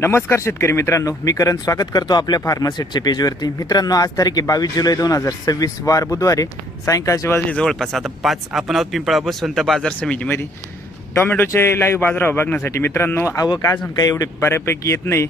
नमस्कार शेतकरी मित्रांनो, मी करण स्वागत करतो आपल्या फार्मासेटच्या पेजवरती। मित्रांनो, आज तारीख आहे 22 जुलै 2026 वार बुधवारी सायंकाळचे वाजले जवळपास आता 5। आपण आहोत पिंपळा बसवंत बाजार समितीमध्ये टोमॅटोचे लाईव्ह बाजारभाव बघण्यासाठी। मित्रांनो, आवक अजून काही एवढे बऱ्यापैकी येत नाही,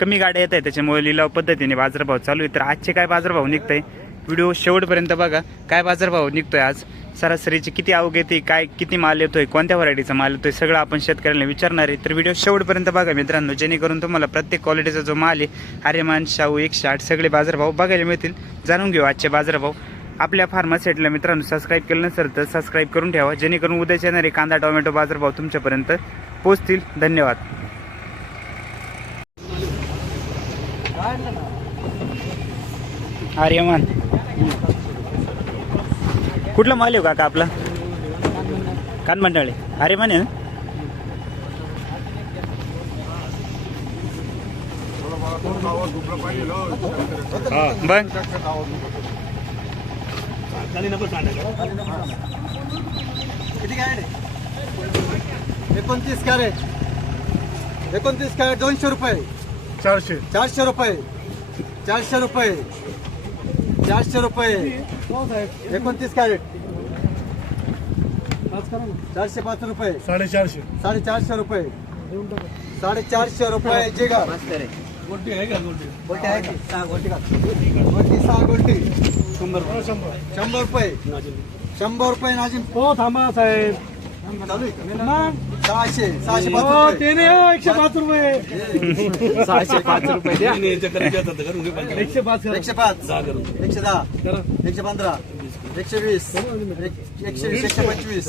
कमी गाड्या येत आहेत, त्याच्यामुळे लिलाव पद्धतीने बाजारभाव चालू आहे। तर आजचे काय बाजारभाव निघतंय व्हिडिओ शेवटपर्यंत बघा। काय बाजारभाव निघतोय आज, सरासरीची किती आवक येते, काय किती माल येतोय, कोणत्या व्हरायटीचा माल येतोय, सगळं आपण शेतकऱ्यांना विचारणार आहे। तर व्हिडिओ शेवटपर्यंत बघा मित्रांनो, जेणेकरून तुम्हाला प्रत्येक क्वालिटीचा जो माल आहे आर्यमान, शाहू, 108 सगळे बाजारभाव बघायला मिळतील। जाणून घेऊ आजचे बाजारभाव। आपल्या फार्मासेटला मित्रांनो सबस्क्राईब केलं नसेल तर सबस्क्राईब करून ठेवा, जेणेकरून उद्याच्या येणारे कांदा टोमॅटो बाजारभाव तुमच्यापर्यंत पोहोचतील। धन्यवाद। आर्यमान कुठला माल आहे काका आपला? कानमंडळे आर्यमान आहे ना? बघ किती कॅरेट? 29 कॅरेट, 29 कॅरेट 200 रुपये, 400 रुपये, 400 रुपये, 400 रुपये, 29 कॅरेट 405 रुपये, 450 रुपये, 450 रुपये जिगर। गोल्टी आहे का? गोल्टी आहे की? 6 गोल्टी का? गोल्टी 6 गोल्टी 100 रुपये, 100 रुपये नाजिम। हो थांबा साहेब, चालू आहे का? मग 600, हो 605 ते नाही हो, 105 रुपये, 605 रुपये द्या। 105 105, 110, 115, 120, 125,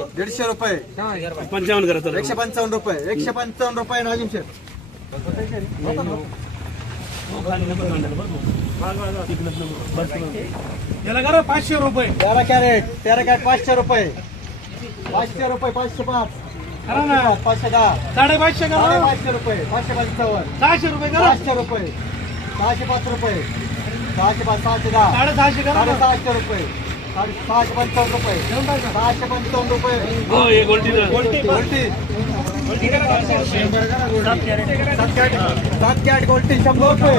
150 रुपये, 155 रुपये, 155 रुपये नाजिम शेठ। याला करा 500 रुपये, 13 कॅरेट 500 रुपये, 500 रुपये, 505, करा ना 510, 550 करा, 500 रुपये, 555, 600 रुपये करा, 500 रुपये, 605 रुपये, 605, 610, 650 करा ना। 650 रुपये, 655 रुपये, 655 रुपये, गोल्टी गोल्टी 7 कॅरेट गोल्टी 100 रुपये,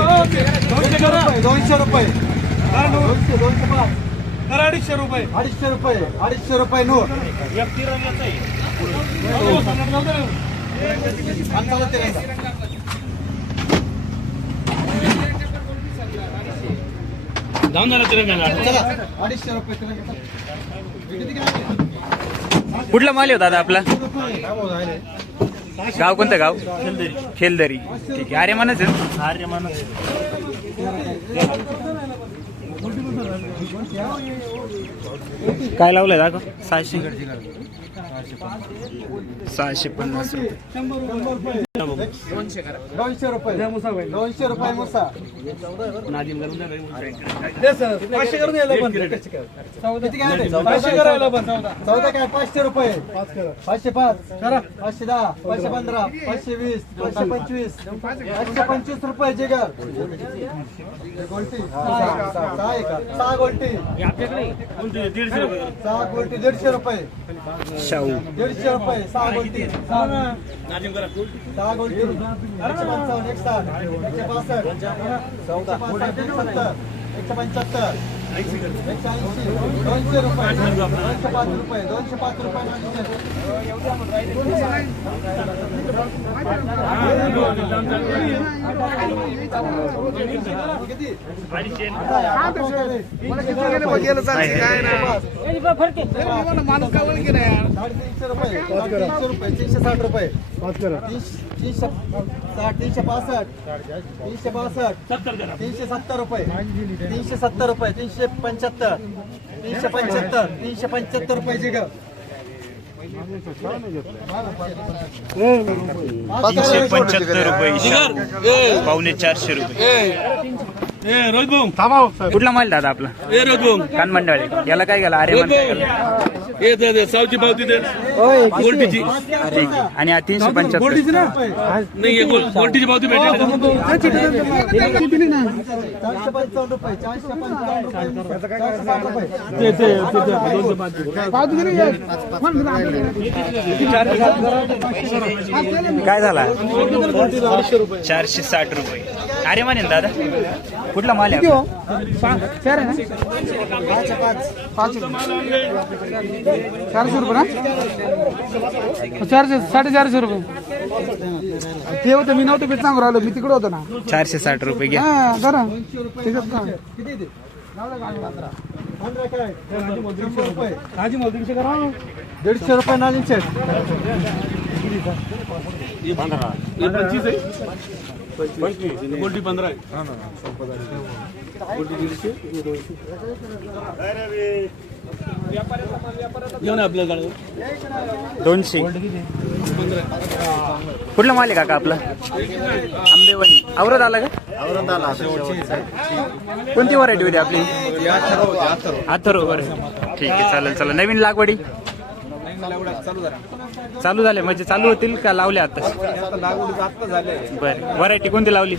200 रुपये, 205, करा 250 रुपये, 250 रुपये, 250 रुपये नूर। जाऊन झाला तिरंगा। चला 250 रुपये तिरंगा। किती कॅरेट? कुठला माल आहे दादा आपला? गाव कोणतं गाव? खेलदरी। ठीक आहे, आर्यमानच आहे। काय लावलंय दाखव? 650 रुपये। 200 रुपये, 200 रुपये मुसा। 500 करून यायला पण किती कॅरेट? 500 करायला पण 14 कॅरेट 500 रुपये, 505, 510, 515, 520, 525, 525 रुपये जिगर। गोल्टी 6 आहे का? 6 गोल्टी, 6 गोल्टी 150 रुपये, शाहू 150 रुपये, 6 गोल्टी, 6 गोल्टी 155, 160, 165, 170, 175, 180, 200 रुपये, 205 रुपये, 205 रुपये किती? 360 रुपये, 360 रुपये, 360, 365, 362, 370 रुपये, 370 रुपये, 375, 375, 375 रुपये जिगर। 375 रुपये शाहू, पावणे 400 रुपये। रोज भाऊ थांबा। कुठला माल दादा आपला? रोज भाऊ कानमंडळे। याला काय गेला? आर्यमान काय गेला? हे दे सावची पावती दे गोल्टीची ठीक आहे. आणि हा 375 गोल्टीची ना नाही हे गोल्टीची पावती भेटली ₹455 रुपये 455 रुपये काय झाला 460 रुपये. अरे म्हणे दादा कुठला माल आहे आपला? 400 रुपये ना 450 रुपये ते होतं मी नव्हतं सांगू राहिलो मी तिकडे होतो ना 460 रुपये घ्या. हा जरा त्याच्यात का किती दे? 15 काय? 100 रुपये. काजी मोल 150 करा 150 रुपये नालिन सेट. ये 25 आहे गोल्टी 15 आहे गोल्टी 150 घेऊन आपल्याला 200. कुठला माल आहे काका आपला? आंबेवाली औरत आला का? कोणती व्हरायटी होती आपली? अथर्व बरं. ठीक आहे चालेल चला. नवीन लागवडी चालू झाले म्हणजे चालू होतील का लावले आता? बरं व्हरायटी कोणती लावली?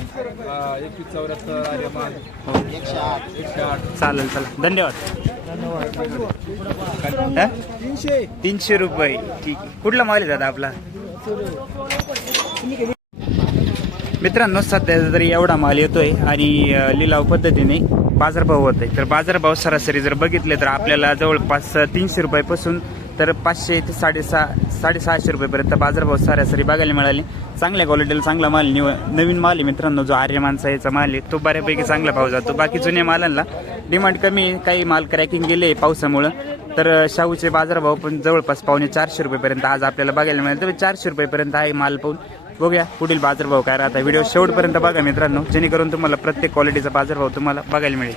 चालेल चला धन्यवाद. 300 रुपये. ठीक आहे. कुठला माल आहे दादा आपला? मित्रांनो सध्या तरी एवढा माल येतोय आणि लिलाव पद्धतीने बाजारभाव होत आहे. तर बाजारभाव सरासरी जर बघितले तर आपल्याला जवळपास 300 रुपयापासून तर 500 ते 650 रुपयेपर्यंत बाजारभाव सरासरी बघायला मिळाले. चांगल्या क्वालिटीला चांगला माल नवीन माल आहे मित्रांनो. जो आर्यमानचा याचा माल आहे तो बऱ्यापैकी चांगला भाव जातो. बाकी जुन्या मालांना डिमांड कमी आहे. काही माल क्रॅकिंग गेले पावसामुळं. तर शाहूचे बाजारभाव पण जवळपास 450 रुपयेपर्यंत आज आपल्याला बघायला मिळाले. तर 400 रुपयेपर्यंत आहे माल पाहून बघूया पुढील बाजारभाव काय राहता. व्हिडिओ शेवटपर्यंत बघा मित्रांनो जेणेकरून तुम्हाला प्रत्येक क्वालिटीचा बाजारभाव तुम्हाला बघायला मिळेल.